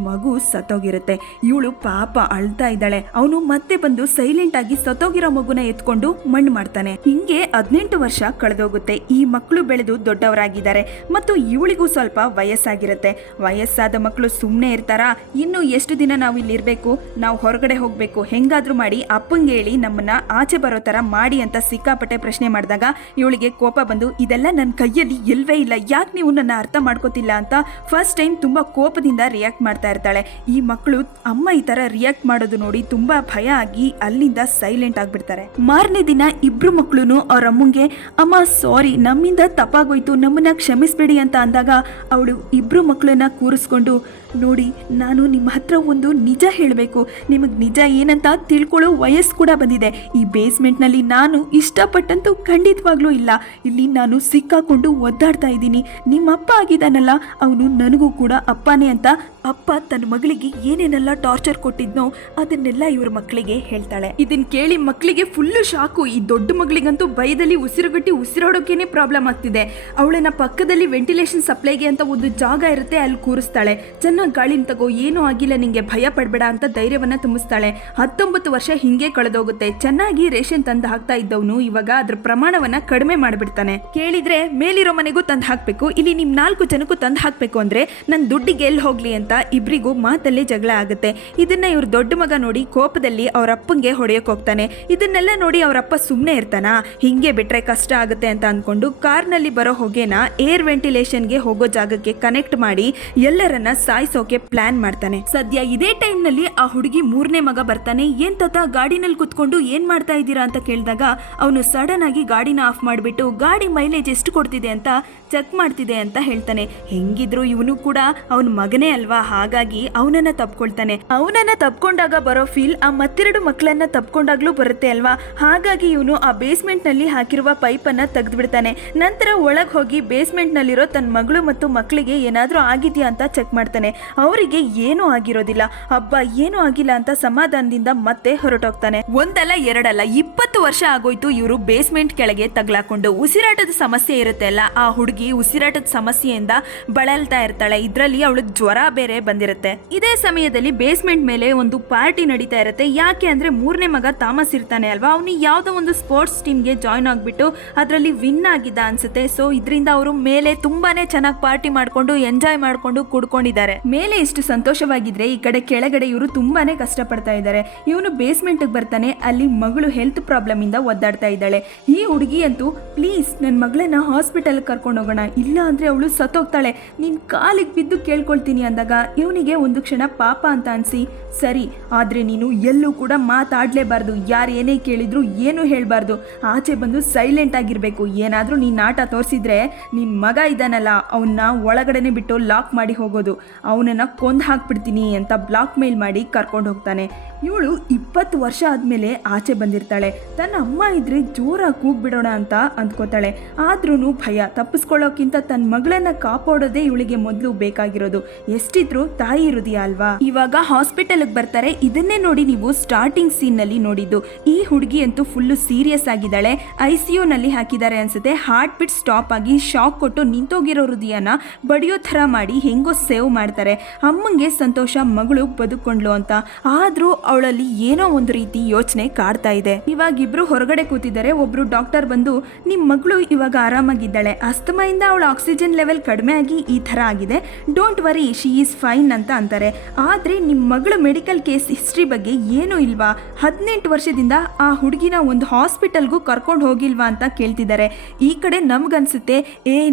ಮಗು ಸತ್ತೋಗಿರುತ್ತೆ. ಇವಳು ಪಾಪ ಅಳ್ತಾ ಇದ್ದಾಳೆ. ಅವನು ಮತ್ತೆ ಬಂದು ಸೈಲೆಂಟ್ ಆಗಿ ಸತ್ತೋಗಿರೋ ಮಗುನ ಎತ್ಕೊಂಡು ಮಣ್ಣು ಮಾಡ್ತಾನೆ. ಹಿಂಗೆ 18 ವರ್ಷ ಕಳೆದೋಗುತ್ತೆ. ಈ ಮಕ್ಕಳು ಬೆಳೆದು ದೊಡ್ಡವರಾಗಿದ್ದಾರೆ ಮತ್ತು ಇವಳಿಗೂ ಸ್ವಲ್ಪ ವಯಸ್ಸಾಗಿರುತ್ತೆ. ವಯಸ್ಸಾದ ಮಕ್ಕಳು ಸುಮ್ಮನೆ ಇರ್ತಾರಾ, ಇನ್ನು ಎಷ್ಟು ದಿನ ನಾವು ಇಲ್ಲಿ ಇರಬೇಕು, ನಾವು ಹೊರಗಡೆ ಹೋಗಬೇಕು, ಹೆಂಗಾದ್ರೂ ಮಾಡಿ ಅಪ್ಪಂಗೆ ಹೇಳಿ ನಮ್ಮನ್ನ ಆಚೆ ಬರೋ ತರ ಮಾಡಿ ಅಂತ ಸಿಕ್ಕಾಪಟ್ಟೆ ಪ್ರಶ್ನೆ ಮಾಡಿದಾಗ ಇವಳಿಗೆ ಕೋಪ ಬಂದು ಇದೆಲ್ಲ ನನ್ನ ಕೈಯಲ್ಲಿ ಇಲ್ವೇ ಇಲ್ಲ, ಯಾಕೆ ನೀವು ನನ್ನ ಅರ್ಥ ಮಾಡ್ಕೋತಿಲ್ಲ ಅಂತ ಫಸ್ಟ್ ಟೈಮ್ ತುಂಬಾ ಕೋಪದಿಂದ ರಿಯಾಕ್ಟ್ ಮಾಡ್ತಾ ಮಾಡ್ತಾ ಇರ್ತಾಳೆ. ಈ ಮಕ್ಕಳು ಅಮ್ಮ ಈ ತರ ರಿಯಾಕ್ಟ್ ಮಾಡೋದು ನೋಡಿ ತುಂಬಾ ಭಯ ಆಗಿ ಅಲ್ಲಿಂದ ಸೈಲೆಂಟ್ ಆಗ್ಬಿಡ್ತಾರೆ. ಮಾರನೇ ದಿನ ಇಬ್ರು ಮಕ್ಕಳು ಅವ್ರ ಅಮ್ಮಂಗೆ ಅಮ್ಮ ಸಾರಿ, ನಮ್ಮಿಂದ ತಪ್ಪಾಗೋಯ್ತು, ನಮ್ಮನ್ನ ಕ್ಷಮಿಸ್ಬೇಡಿ ಅಂತ ಅಂದಾಗ ಅವಳು ಇಬ್ರು ಮಕ್ಕಳನ್ನ ಕೂರಿಸ್ಕೊಂಡು ನೋಡಿ, ನಾನು ನಿಮ್ಮ ಹತ್ರ ಒಂದು ನಿಜ ಹೇಳಬೇಕು, ನಿಮಗೆ ನಿಜ ಏನಂತ ತಿಳ್ಕೊಳ್ಳೋ ವಯಸ್ಸು ಕೂಡ ಬಂದಿದೆ. ಈ ಬೇಸ್ಮೆಂಟ್ನಲ್ಲಿ ನಾನು ಇಷ್ಟಪಟ್ಟಂತೂ ಖಂಡಿತವಾಗ್ಲೂ ಇಲ್ಲ. ಇಲ್ಲಿ ನಾನು ಸಿಕ್ಕಾಕೊಂಡು ಒದ್ದಾಡ್ತಾ ಇದ್ದೀನಿ. ನಿಮ್ಮಪ್ಪ ಆಗಿದ್ದಾನಲ್ಲ, ಅವನು ನನಗೂ ಕೂಡ ಅಪ್ಪನೇ ಅಂತ ಅಪ್ಪ ತನ್ನ ಮಗಳಿಗೆ ಏನೇನೆಲ್ಲ ಟಾರ್ಚರ್ ಕೊಟ್ಟಿದ್ನೋ ಅದನ್ನೆಲ್ಲ ಇವ್ರ ಮಕ್ಕಳಿಗೆ ಹೇಳ್ತಾಳೆ. ಇದನ್ನ ಕೇಳಿ ಮಕ್ಕಳಿಗೆ ಫುಲ್ಲು ಶಾಕು. ಈ ದೊಡ್ಡ ಮಗಳಿಗಂತೂ ಭಯದಲ್ಲಿ ಉಸಿರುಗಟ್ಟಿ ಉಸಿರಾಡೋಕೇನೆ ಪ್ರಾಬ್ಲಮ್ ಆಗ್ತಿದೆ. ಅವಳನ್ನ ಪಕ್ಕದಲ್ಲಿ ವೆಂಟಿಲೇಷನ್ ಸಪ್ಲೈಗೆ ಅಂತ ಒಂದು ಜಾಗ ಇರುತ್ತೆ, ಅಲ್ಲಿ ಕೂರಿಸ್ತಾಳೆ. ಚೆನ್ನಾಗಿ ಗಾಳಿನ ತಗೋ, ಏನೂ ಆಗಿಲ್ಲ, ನಿಂಗೆ ಭಯ ಪಡಬೇಡ ಅಂತ ಧೈರ್ಯವನ್ನ ತುಂಬಿಸ್ತಾಳೆ. 19 ವರ್ಷ ಹಿಂಗೆ ಕಳೆದೋಗುತ್ತೆ. ಚೆನ್ನಾಗಿ ರೇಷನ್ ತಂದು ಹಾಕ್ತಾ ಇದ್ದವನು ಇವಾಗ ಅದ್ರ ಪ್ರಮಾಣವನ್ನ ಕಡಿಮೆ ಮಾಡಿಬಿಡ್ತಾನೆ. ಕೇಳಿದ್ರೆ ಮೇಲಿರೋ ಮನೆಗೂ ತಂದು ಹಾಕ್ಬೇಕು, ಇಲ್ಲಿ ನಿಮ್ 4 ಜನಕ್ಕೂ ತಂದು ಹಾಕ್ಬೇಕು ಅಂದ್ರೆ ನನ್ ದುಡ್ಡಿಗೆ ಎಲ್ಲಿ ಹೋಗ್ಲಿ ಅಂತ ಇಬ್ರಿಗೂ ಮಾತಲ್ಲೇ ಜಗಳ ಆಗುತ್ತೆ. ಇದನ್ನ ಇವ್ರ ದೊಡ್ಡ ಮಗ ನೋಡಿ ಕೋಪದಲ್ಲಿ ಅವ್ರ ಅಪ್ಪಂಗೆ ಹೊಡೆಯಕ್ ಹೋಗ್ತಾನೆ. ಇದನ್ನೆಲ್ಲ ನೋಡಿ ಅವರಪ್ಪ ಸುಮ್ಮನೆ ಇರ್ತಾನ, ಹಿಂಗೆ ಬಿಟ್ರೆ ಕಷ್ಟ ಆಗುತ್ತೆ ಅಂತ ಅನ್ಕೊಂಡು ಕಾರ್ನಲ್ಲಿ ಬರೋ ಹೊಗೆನ ಏರ್ ವೆಂಟಿಲೇಷನ್ಗೆ ಹೋಗೋ ಜಾಗಕ್ಕೆ ಕನೆಕ್ಟ್ ಮಾಡಿ ಎಲ್ಲರನ್ನ ಸಾಯಿಸೋಕೆ ಪ್ಲಾನ್ ಮಾಡ್ತಾನೆ. ಸದ್ಯ ಇದೇ ಟೈಮ್ ನಲ್ಲಿ ಆ ಹುಡುಗಿ 3ನೇ ಮಗ ಬರ್ತಾನೆ. ಏನ್ ತಾತ ಗಾಡಿನಲ್ಲಿ ಕುತ್ಕೊಂಡು ಏನ್ ಮಾಡ್ತಾ ಇದ್ದೀರಾ ಅಂತ ಕೇಳಿದಾಗ ಅವನು ಸಡನ್ ಆಗಿ ಗಾಡಿನ ಆಫ್ ಮಾಡಿಬಿಟ್ಟು ಗಾಡಿ ಮೈಲೇಜ್ ಎಷ್ಟು ಕೊಡ್ತಿದೆ ಅಂತ ಚೆಕ್ ಮಾಡ್ತಿದೆ ಅಂತ ಹೇಳ್ತಾನೆ. ಹೆಂಗಿದ್ರು ಇವನು ಕೂಡ ಅವನ ಮಗನೇ ಅಲ್ವಾ, ಹಾಗಾಗಿ ಅವನನ್ನ ತಪ್ಕೊಳ್ತಾನೆ. ಅವನನ್ನ ತಪ್ಕೊಂಡಾಗ ಬರೋ ಫೀಲ್ ಆ ಮತ್ತೆರಡು ಮಕ್ಕಳನ್ನ ತಪ್ಕೊಂಡಾಗ್ಲೂ ಬರುತ್ತೆ ಅಲ್ವಾ. ಹಾಗಾಗಿ ಇವನು ಆ ಬೇಸ್ಮೆಂಟ್ ನಲ್ಲಿ ಹಾಕಿರುವ ಪೈಪ್ ಅನ್ನ ತೆಗೆದು ಬಿಡ್ತಾನೆ. ನಂತರ ಒಳಗ್ ಹೋಗಿ ಬೇಸ್ಮೆಂಟ್ ನಲ್ಲಿರೋ ತನ್ನ ಮಗಳು ಮತ್ತು ಮಕ್ಕಳಿಗೆ ಏನಾದ್ರೂ ಆಗಿದ್ಯಾ ಅಂತ ಚೆಕ್ ಮಾಡ್ತಾನೆ. ಅವರಿಗೆ ಏನೂ ಆಗಿರೋದಿಲ್ಲ. ಹಬ್ಬ ಏನೂ ಆಗಿಲ್ಲ ಅಂತ ಸಮಾಧಾನದಿಂದ ಮತ್ತೆ ಹೊರಟೋಗ್ತಾನೆ. ಒಂದಲ್ಲ ಎರಡಲ್ಲ 20 ವರ್ಷ ಆಗೋಯ್ತು ಇವರು ಬೇಸ್ಮೆಂಟ್ ಕೆಳಗೆ ತಗ್ಲಾಕೊಂಡು. ಉಸಿರಾಟದ ಸಮಸ್ಯೆ ಇರುತ್ತೆ ಅಲ್ಲ, ಆ ಹುಡುಗಿ ಉಸಿರಾಟದ ಸಮಸ್ಯೆಯಿಂದ ಬಳಲ್ತಾ ಇರ್ತಾಳೆ. ಇದ್ರಲ್ಲಿ ಅವಳಿಗೆ ಜ್ವರ ಬೇರೆ ಬಂದಿರುತ್ತೆ. ಇದೇ ಸಮಯದಲ್ಲಿ ಬೇಸ್ಮೆಂಟ್ ಮೇಲೆ ಒಂದು ಪಾರ್ಟಿ ನಡೀತಾ ಇರುತ್ತೆ. ಯಾಕೆ ಅಂದ್ರೆ 3ನೇ ಮಗ ಥಾಮಸ್ ಇರ್ತಾನೆ ಅಲ್ವಾ, ಅವನು ಯಾವ್ದೋ ಒಂದು ಸ್ಪೋರ್ಟ್ಸ್ ಟೀಮ್ಗೆ ಜಾಯ್ನ್ ಆಗ್ಬಿಟ್ಟು ಅದರಲ್ಲಿ ವಿನ್ ಆಗಿದ್ದ ಅನ್ಸುತ್ತೆ. ಸೊ ಇದರಿಂದ ಅವರು ಮೇಲೆ ತುಂಬಾನೇ ಚೆನ್ನಾಗಿ ಪಾರ್ಟಿ ಮಾಡ್ಕೊಂಡು ಎಂಜಾಯ್ ಮಾಡ್ಕೊಂಡು ಕುಡ್ಕೊಂಡಿದ್ದಾರೆ. ಮೇಲೆ ಇಷ್ಟು ಸಂತೋಷವಾಗಿದ್ರೆ ಈ ಕಡೆ ಕೆಳಗಡೆ ಇವರು ತುಂಬಾನೇ ಕಷ್ಟಪಡ್ತಾ ಇದ್ದಾರೆ. ಇವನು ಬೇಸ್ಮೆಂಟ್ ಬರ್ತಾನೆ. ಅಲ್ಲಿ ಮಗಳು ಹೆಲ್ತ್ ಪ್ರಾಬ್ಲಮ್ ಇಂದ ಒದ್ದಾಡ್ತಾ ಇದ್ದಾಳೆ. ಈ ಹುಡುಗಿ ಅಂತೂ ಪ್ಲೀಸ್ ನನ್ನ ಮಗಳನ್ನ ಹಾಸ್ಪಿಟಲ್ ಕರ್ಕೊಂಡು ಹೋಗೋಣ, ಇಲ್ಲ ಅಂದ್ರೆ ಅವಳು ಸತ್ತೋಗ್ತಾಳೆ, ನಿನ್ ಕಾಲಿಗೆ ಬಿದ್ದು ಕೇಳ್ಕೊಳ್ತೀನಿ ಅಂದಾಗ ಇವನಿಗೆ ಒಂದು ಕ್ಷಣ ಪಾಪ ಅಂತ ಅನ್ಸಿ, ಸರಿ ಆದ್ರೆ ನೀನು ಎಲ್ಲೂ ಕೂಡ ಮಾತಾಡ್ಲೇಬಾರ್ದು, ಯಾರು ಏನೇ ಕೇಳಿದ್ರು ಏನು ಹೇಳ್ಬಾರ್ದು, ಆಚೆ ಬಂದು ಸೈಲೆಂಟ್ ಆಗಿರ್ಬೇಕು. ಏನಾದ್ರೂ ನೀನ್ ಆಟ ತೋರಿಸಿದ್ರೆ ನಿನ್ ಮಗ ಇದ್ದಾನಲ್ಲ ಅವನ್ನ ಒಳಗಡೆನೆ ಬಿಟ್ಟು ಲಾಕ್ ಮಾಡಿ ಹೋಗೋದು, ಅವನನ್ನ ಕೊಂದು ಹಾಕ್ಬಿಡ್ತೀನಿ ಅಂತ ಬ್ಲಾಕ್ ಮೇಲ್ ಮಾಡಿ ಕರ್ಕೊಂಡು ಹೋಗ್ತಾನೆ. ಇವಳು 20 ವರ್ಷ ಆದ್ಮೇಲೆ ಆಚೆ ಬಂದಿರ್ತಾಳೆ. ತನ್ನ ಅಮ್ಮ ಇದ್ರೆ ಜೋರಾಗಿ ಕೂಗ್ಬಿಡೋಣ ಅಂತ ಅಂದ್ಕೋತಾಳೆ. ಆದ್ರೂ ಭಯ. ತಪ್ಪಿಸ್ಕೊಳ್ಳೋಕ್ಕಿಂತ ತನ್ನ ಮಗಳನ್ನ ಕಾಪಾಡೋದೇ ಇವಳಿಗೆ ಮೊದಲು ಬೇಕಾಗಿರೋದು. ಎಷ್ಟಿದ್ರು ತಾಯಿ ಹೃದಯ ಅಲ್ವಾ. ಇವಾಗ ಹಾಸ್ಪಿಟಲ್ ಬರ್ತಾರೆ. ಇದನ್ನೇ ನೋಡಿ ನೀವು ಸ್ಟಾರ್ಟಿಂಗ್ ಸೀನ್ ನಲ್ಲಿ ನೋಡಿದ್ದು. ಈ ಹುಡುಗಿ ಅಂತೂ ಫುಲ್ಲು ಸೀರಿಯಸ್ ಆಗಿದ್ದಾಳೆ. ICU ನಲ್ಲಿ ಹಾಕಿದ್ದಾರೆ ಅನ್ಸುತ್ತೆ. ಹಾರ್ಟ್ ಬಿಟ್ ಸ್ಟಾಪ್ ಆಗಿ ಶಾಕ್ ಕೊಟ್ಟು ನಿಂತೋಗಿರೋ ಹೃದಯನ ಬಡಿಯೋ ಥರ ಮಾಡಿ ಹೆಂಗೋ ಸೇವ್ ಮಾಡ್ತಾರೆ. ಅಮ್ಮಂಗೆ ಸಂತೋಷ ಮಗಳು ಬದುಕೊಂಡ್ಲು ಅಂತ. ಆದ್ರೂ ಅವಳಲ್ಲಿ ಏನೋ ಒಂದು ರೀತಿ ಯೋಚನೆ ಕಾಡ್ತಾ ಇದೆ. ಇವಾಗ ಇಬ್ರು ಹೊರಗಡೆ ಕೂತಿದ್ದಾರೆ. ಒಬ್ರು ಡಾಕ್ಟರ್ ಬಂದು ನಿಮ್ ಮಗಳು ಇವಾಗ ಆರಾಮಾಗಿದ್ದಾಳೆ, ಅಸ್ತಮದಿಂದ ಅವಳ ಆಕ್ಸಿಜನ್ ಲೆವೆಲ್ ಕಡಿಮೆ ಆಗಿ ಈ ತರ ಆಗಿದೆ, don't worry she is fine ಅಂತ ಅಂತಾರೆ. ಆದ್ರೆ ನಿಮ್ ಮಗಳು ಮೆಡಿಕಲ್ ಕೇಸ್ ಹಿಸ್ಟ್ರಿ ಬಗ್ಗೆ ಏನೂ ಇಲ್ವಾ, 18 ವರ್ಷದಿಂದ ಆ ಹುಡುಗಿನ ಒಂದು ಹಾಸ್ಪಿಟಲ್ಗೂ ಕರ್ಕೊಂಡು ಹೋಗಿಲ್ವಾ ಅಂತ ಕೇಳ್ತಿದ್ದಾರೆ. ಈ ಕಡೆ ನಮ್ಗನ್ಸುತ್ತೆ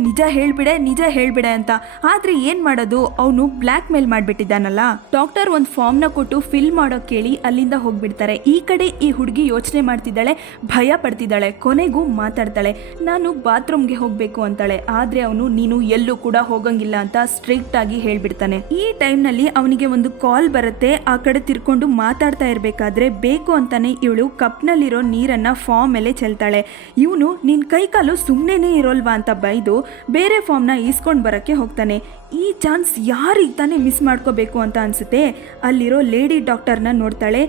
ನಿಜ ಹೇಳ್ಬಿಡೆ ಅಂತ. ಆದ್ರೆ ಏನ್ ಮಾಡೋದು, ಅವನು ಬ್ಲ್ಯಾಕ್ ಮೇಲ್ ಮಾಡ್ಬಿಟ್ಟಿದ್ದಾನಲ್ಲ. ಡಾಕ್ಟರ್ ಒಂದು ಫಾರ್ಮ್ನ ಕೊಟ್ಟು ಫಿಲ್ ಮಾಡೋ ಕೇಳಿ ಅಲ್ಲಿಂದ ಹೋಗ್ಬಿಡ್ತಾರೆ. ಈ ಕಡೆ ಈ ಹುಡುಗಿ ಯೋಚನೆ ಮಾಡ್ತಿದ್ದಾಳೆ, ಭಯ ಪಡ್ತಿದ್ದಾಳೆ. ಕೊನೆಗೂ ಮಾತಾಡ್ತಾಳೆ, ನಾನು ಬಾತ್ರೂಮ್ಗೆ ಹೋಗ್ಬೇಕು ಅಂತಾಳೆ. ಆದ್ರೆ ಅವನು ನೀನು ಎಲ್ಲೂ ಕೂಡ ಹೋಗಂಗಿಲ್ಲ ಅಂತ ಸ್ಟ್ರಿಕ್ಟ್ ಆಗಿ ಹೇಳ್ಬಿಡ್ತಾನೆ. ಈ ಟೈಮ್ ನಲ್ಲಿ ಅವನಿಗೆ ಒಂದು ಕಾಲ್ ಬರುತ್ತೆ. ಆ ಕಡೆ ತಿರ್ಕೊಂಡು ಮಾತಾಡ್ತಾ ಇರ್ಬೇಕಾದ್ರೆ ಬೇಕು ಅಂತಾನೆ ಇವಳು ಕಪ್ನಲ್ಲಿರೋ ನೀರನ್ನ ಫಾರ್ಮ್ ಮೇಲೆ ಚೆಲ್ತಾಳೆ. ಇವನು ನಿನ್ ಕೈಕಾಲು ಸುಮ್ಮನೆ ಇರೋಲ್ವಾ ಅಂತ ಬೈದು ಬೇರೆ ಫಾರ್ಮ್ನ ಈಸ್ಕೊಂಡು ಬರಕ್ಕೆ ಹೋಗ್ತಾನೆ. ಈ ಚಾನ್ಸ್ ಯಾರಿಗೆ ತಾನೇ ಮಿಸ್ ಮಾಡ್ಕೋಬೇಕು ಅಂತ ಅನ್ಸುತ್ತೆ. ಅಲ್ಲಿರೋ ಲೇಡಿ ಡಾಕ್ಟರ್ನ ನೋಡ್ತಾಳೆ.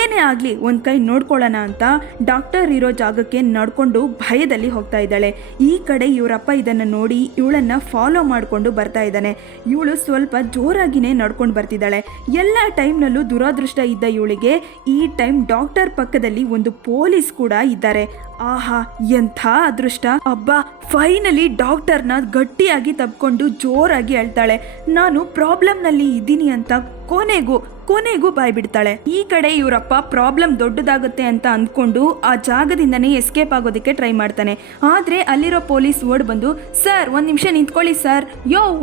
ಏನೇ ಆಗಲಿ ಒಂದು ಕೈ ನೋಡ್ಕೊಳ್ಳೋಣ ಅಂತ ಡಾಕ್ಟರ್ ಇರೋ ಜಾಗಕ್ಕೆ ನಡ್ಕೊಂಡು ಭಯದಲ್ಲಿ ಹೋಗ್ತಾ ಇದ್ದಾಳೆ. ಈ ಕಡೆ ಇವರಪ್ಪ ಇದನ್ನು ನೋಡಿ ಇವಳನ್ನ ಫಾಲೋ ಮಾಡಿಕೊಂಡು ಬರ್ತಾ ಇದ್ದಾನೆ. ಇವಳು ಸ್ವಲ್ಪ ಜೋರಾಗಿನೇ ನಡ್ಕೊಂಡು ಬರ್ತಿದ್ದಾಳೆ. ಎಲ್ಲ ಟೈಮ್ನಲ್ಲೂ ದುರಾದೃಷ್ಟ ಇದ್ದ ಇವಳಿಗೆ ಈ ಟೈಮ್ ಡಾಕ್ಟರ್ ಪಕ್ಕದಲ್ಲಿ ಒಂದು ಪೊಲೀಸ್ ಕೂಡ ಇದ್ದಾರೆ. ಆಹಾ ಎಂಥ ಅದೃಷ್ಟ. ಅಬ್ಬಾ ಫೈನಲಿ ಡಾಕ್ಟರ್ನ ಗಟ್ಟಿಯಾಗಿ ತಬ್ಕೊಂಡು ಜೋರಾಗಿ ಹೇಳ್ತಾಳೆ, ನಾನು ಪ್ರಾಬ್ಲಮ್ನಲ್ಲಿ ಇದ್ದೀನಿ ಅಂತ ಕೊನೆಗೂ ಕೊನೆಗೂ ಬಾಯ್ ಬಿಡ್ತಾಳೆ. ಈ ಕಡೆ ಇವರಪ್ಪ ಪ್ರಾಬ್ಲಮ್ ದೊಡ್ಡದಾಗುತ್ತೆ ಅಂತ ಅಂದ್ಕೊಂಡು ಆ ಜಾಗದಿಂದನೇ ಎಸ್ಕೇಪ್ ಆಗೋದಕ್ಕೆ ಟ್ರೈ ಮಾಡ್ತಾನೆ. ಆದ್ರೆ ಅಲ್ಲಿರೋ ಪೊಲೀಸ್ ಓಡ್ ಬಂದು, ಸರ್ ಒಂದ್ ನಿಮಿಷ ನಿಂತ್ಕೊಳ್ಳಿ ಸರ್,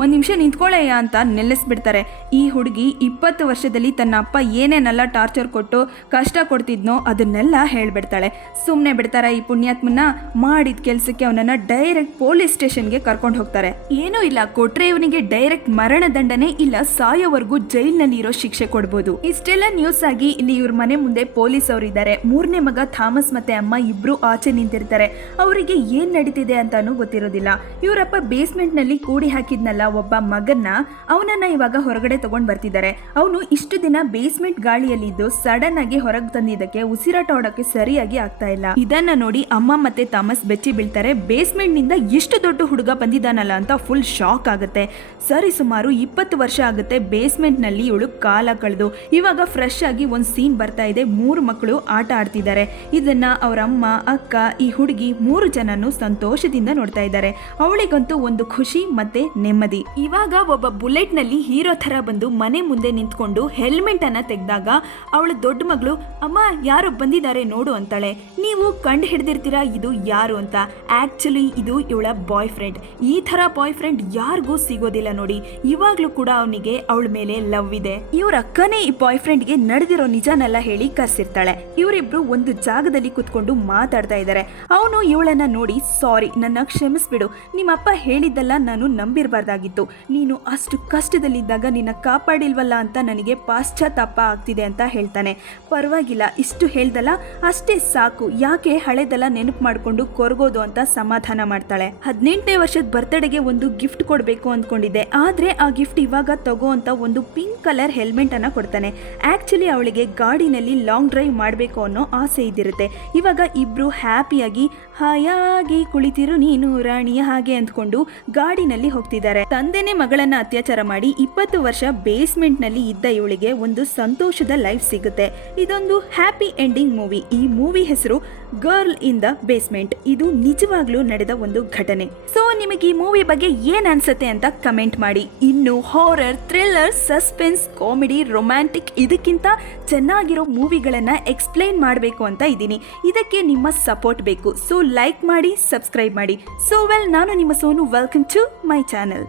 ಒಂದ್ ನಿಮಿಷ ನಿಂತ್ಕೊಳ್ಳಯ್ಯ ಅಂತ ನಿಲ್ಲಿಸ್ಬಿಡ್ತಾರೆ. ಈ ಹುಡುಗಿ 20 ವರ್ಷದಲ್ಲಿ ತನ್ನ ಅಪ್ಪ ಏನೇನೆಲ್ಲ ಟಾರ್ಚರ್ ಕೊಟ್ಟು ಕಷ್ಟ ಕೊಡ್ತಿದ್ನೋ ಅದನ್ನೆಲ್ಲ ಹೇಳ್ಬಿಡ್ತಾಳೆ. ಸುಮ್ಮನೆ ಬಿಡ್ತಾರ ಈ ಪುಣ್ಯಾತ್ಮನ? ಮಾಡಿದ ಕೆಲ್ಸಕ್ಕೆ ಅವನನ್ನ ಡೈರೆಕ್ಟ್ ಪೊಲೀಸ್ ಸ್ಟೇಷನ್ಗೆ ಕರ್ಕೊಂಡು ಹೋಗ್ತಾರೆ. ಏನೂ ಇಲ್ಲ, ಕೊಟ್ರೆ ಇವನಿಗೆ ಡೈರೆಕ್ಟ್ ಮರಣ ದಂಡನೆ ಇಲ್ಲ ಸಾಯೋವರೆಗೂ ಜೈಲ್ನಲ್ಲಿ ಇರೋ ಶಿಕ್ಷೆ ಕೊಡ್ಬೋದು. ಇಷ್ಟೆಲ್ಲ ನ್ಯೂಸ್ ಆಗಿ ಇಲ್ಲಿ ಇವ್ರ ಮನೆ ಮುಂದೆ ಪೊಲೀಸ್ ಅವರು ಇದ್ದಾರೆ. 3ನೇ ಮಗ ಥಾಮಸ್ ಮತ್ತೆ ಅಮ್ಮ ಇಬ್ರು ಆಚೆ ನಿಂತಿರ್ತಾರೆ. ಅವರಿಗೆ ಏನ್ ನಡೀತಿದೆ ಅಂತಾನೂ ಗೊತ್ತಿರೋದಿಲ್ಲ. ಇವರಪ್ಪ ಬೇಸ್ಮೆಂಟ್ ನಲ್ಲಿ ಕೂಡಿ ಹಾಕಿದ್ನಲ್ಲ ಒಬ್ಬ ಮಗನ್ನ, ಅವನನ್ನ ಇವಾಗ ಹೊರಗಡೆ ತಗೊಂಡ್ ಬರ್ತಿದ್ದಾರೆ. ಅವನು ಇಷ್ಟು ದಿನ ಬೇಸ್ಮೆಂಟ್ ಗಾಳಿಯಲ್ಲಿದ್ದು ಸಡನ್ ಆಗಿ ಹೊರಗೆ ತಂದಿದ್ದಕ್ಕೆ ಉಸಿರಾಟ ಓಡಕ್ಕೆ ಸರಿಯಾಗಿ ಆಗ್ತಾ ಇಲ್ಲ. ಇದನ್ನ ನೋಡಿ ಅಮ್ಮ ಮತ್ತೆ ಥಾಮಸ್ ಬೆಚ್ಚಿ ಬೀಳ್ತಾರೆ. ಬೇಸ್ಮೆಂಟ್ ನಿಂದ ಎಷ್ಟು ದೊಡ್ಡ ಹುಡುಗ ಬಂದಿದ್ದಾನಲ್ಲ ಅಂತ ಫುಲ್ ಶಾಕ್ ಆಗುತ್ತೆ. ಸರಿ ಸುಮಾರು 20 ವರ್ಷ ಆಗುತ್ತೆ ಬೇಸ್ಮೆಂಟ್ ನಲ್ಲಿ ಇವಳು ಕಾಲ ಕಳೆದು. ಇವಾಗ ಫ್ರೆಶ್ ಆಗಿ ಒಂದು ಸೀನ್ ಬರ್ತಾ ಇದೆ. 3 ಮಕ್ಕಳು ಆಟ ಆಡ್ತಿದ್ದಾರೆ. ಇದನ್ನ ಅವ್ರ ಅಮ್ಮ, ಅಕ್ಕ, ಈ ಹುಡುಗಿ 3 ಜನನು ಸಂತೋಷದಿಂದ ನೋಡ್ತಾ ಇದ್ದಾರೆ. ಅವಳಿಗಂತೂ ಒಂದು ಖುಷಿ ಮತ್ತೆ ನೆಮ್ಮದಿ. ಇವಾಗ ಒಬ್ಬ ಬುಲೆಟ್ ನಲ್ಲಿ ಹೀರೋ ತರ ಬಂದು ಮನೆ ಮುಂದೆ ನಿಂತ್ಕೊಂಡು ಹೆಲ್ಮೆಟ್ ಅನ್ನ ತೆಗೆದಾಗ ಅವಳ ದೊಡ್ಡ ಮಗಳು, ಅಮ್ಮ ಯಾರು ಬಂದಿದ್ದಾರೆ ನೋಡು ಅಂತಾಳೆ. ನೀವು ಕಂಡು ಹಿಡ್ದಿರ್ತೀರಾ ಇದು ಯಾರು ಅಂತ. ಆಕ್ಚುಲಿ ಇದು ಇವಳ ಬಾಯ್ ಫ್ರೆಂಡ್. ಈ ತರ ಬಾಯ್ ಫ್ರೆಂಡ್ ಯಾರಿಗೂ ಸಿಗೋದಿಲ್ಲ ನೋಡಿ. ಇವಾಗ್ಲೂ ಕೂಡ ಅವನಿಗೆ ಅವಳ ಮೇಲೆ ಲವ್ ಇದೆ. ಇವ್ರ ಅಕ್ಕನೇ ಈ ಬಾಯ್ ಫ್ರೆಂಡ್ಗೆ ನಡೆದಿರೋ ನಿಜನೆಲ್ಲ ಹೇಳಿ ಕರ್ಸಿರ್ತಾಳೆ. ಇವರಿಬ್ರು ಒಂದು ಜಾಗದಲ್ಲಿ ಕುತ್ಕೊಂಡು ಮಾತಾಡ್ತಾ ಇದ್ದಾರೆ. ಅವನು ಇವಳನ್ನ ನೋಡಿ, ಸಾರಿ, ನನ್ನ ಕ್ಷಮಿಸ್ಬಿಡು, ನಿಮ್ಮಪ್ಪ ಹೇಳಿದ್ದಲ್ಲ ನಾನು ನಂಬಿರಬಾರ್ದಾಗಿತ್ತು. ನೀನು ಅಷ್ಟು ಕಷ್ಟದಲ್ಲಿದ್ದಾಗ ನಿನ್ನ ಕಾಪಾಡಿಲ್ವಲ್ಲ ಅಂತ ನನಗೆ ಪಾಶ್ಚಾತ್ತಾಪ ಆಗ್ತಿದೆ ಅಂತ ಹೇಳ್ತಾನೆ. ಪರವಾಗಿಲ್ಲ, ಇಷ್ಟು ಹೇಳ್ದಲ್ಲ ಅಷ್ಟೇ ಸಾಕು, ಯಾಕೆ ಹಳೆದೆಲ್ಲ ನೆನಪು ಮಾಡ್ಕೊಂಡು ಕೊರಗೋದು ಅಂತ ಸಮಾಧಾನ ಮಾಡ್ತಾಳೆ. 18ನೇ ವರ್ಷದ ಬರ್ತ್ಡೇಗೆ ಒಂದು ಗಿಫ್ಟ್ ಕೊಡಬೇಕು ಅಂದ್ಕೊಂಡಿದ್ದೆ, ಆದ್ರೆ ಆ ಗಿಫ್ಟ್ ಇವಾಗ ತಗೋ ಅಂತ ಒಂದು ಪಿಂಕ್ ಕಲರ್ ಹೆಲ್ಮೆಟ್ ಅನ್ನ ಕೊಡ್ತಾನೆ. ಆಕ್ಚುಲಿ ಅವಳಿಗೆ ಗಾಡಿನಲ್ಲಿ ಲಾಂಗ್ ಡ್ರೈವ್ ಮಾಡಬೇಕು ಅನ್ನೋ ಆಸೆ ಇದ್ದಿರುತ್ತೆ. ಇವಾಗ ಇಬ್ರು ಹ್ಯಾಪಿಯಾಗಿ ಹಾಯಾಗಿ ಕುಳಿತಿರು ನೀನು ರಾಣಿಯ ಹಾಗೆ ಅಂದ್ಕೊಂಡು ಗಾಡಿನಲ್ಲಿ ಹೋಗ್ತಿದ್ದಾರೆ. ತಂದೆನೇ ಮಗಳನ್ನ ಅತ್ಯಾಚಾರ ಮಾಡಿ 20 ವರ್ಷ ಬೇಸ್ಮೆಂಟ್ ನಲ್ಲಿ ಇದ್ದ ಇವಳಿಗೆ ಒಂದು ಸಂತೋಷದ ಲೈಫ್ ಸಿಗುತ್ತೆ. ಇದೊಂದು ಹ್ಯಾಪಿ ಎಂಡಿಂಗ್ ಮೂವಿ. ಈ ಮೂವಿ ಹೆಸರು ಗರ್ಲ್ ಇನ್ ದ ಬೇಸ್ಮೆಂಟ್. ಇದು ನಿಜವಾಗ್ಲೂ ನಡೆದ ಒಂದು ಘಟನೆ. ಸೊ ನಿಮಗೆ ಈ ಮೂವಿ ಬಗ್ಗೆ ಏನ್ ಅನ್ಸುತ್ತೆ ಅಂತ ಕಮೆಂಟ್ ಮಾಡಿ. ಇನ್ನು horror, thriller, suspense, comedy, romantic ಇದಕ್ಕಿಂತ ಚೆನ್ನಾಗಿರೋ ಮೂವಿಗಳನ್ನ ಎಕ್ಸ್ಪ್ಲೈನ್ ಮಾಡಬೇಕು ಅಂತ ಇದ್ದೀನಿ. ಇದಕ್ಕೆ ನಿಮ್ಮ ಸಪೋರ್ಟ್ ಬೇಕು. ಸೊ ಲೈಕ್ ಮಾಡಿ, ಸಬ್ಸ್ಕ್ರೈಬ್ ಮಾಡಿ. ಸೊ ನಾನು ನಿಮ್ಮ Sonu, welcome to my channel.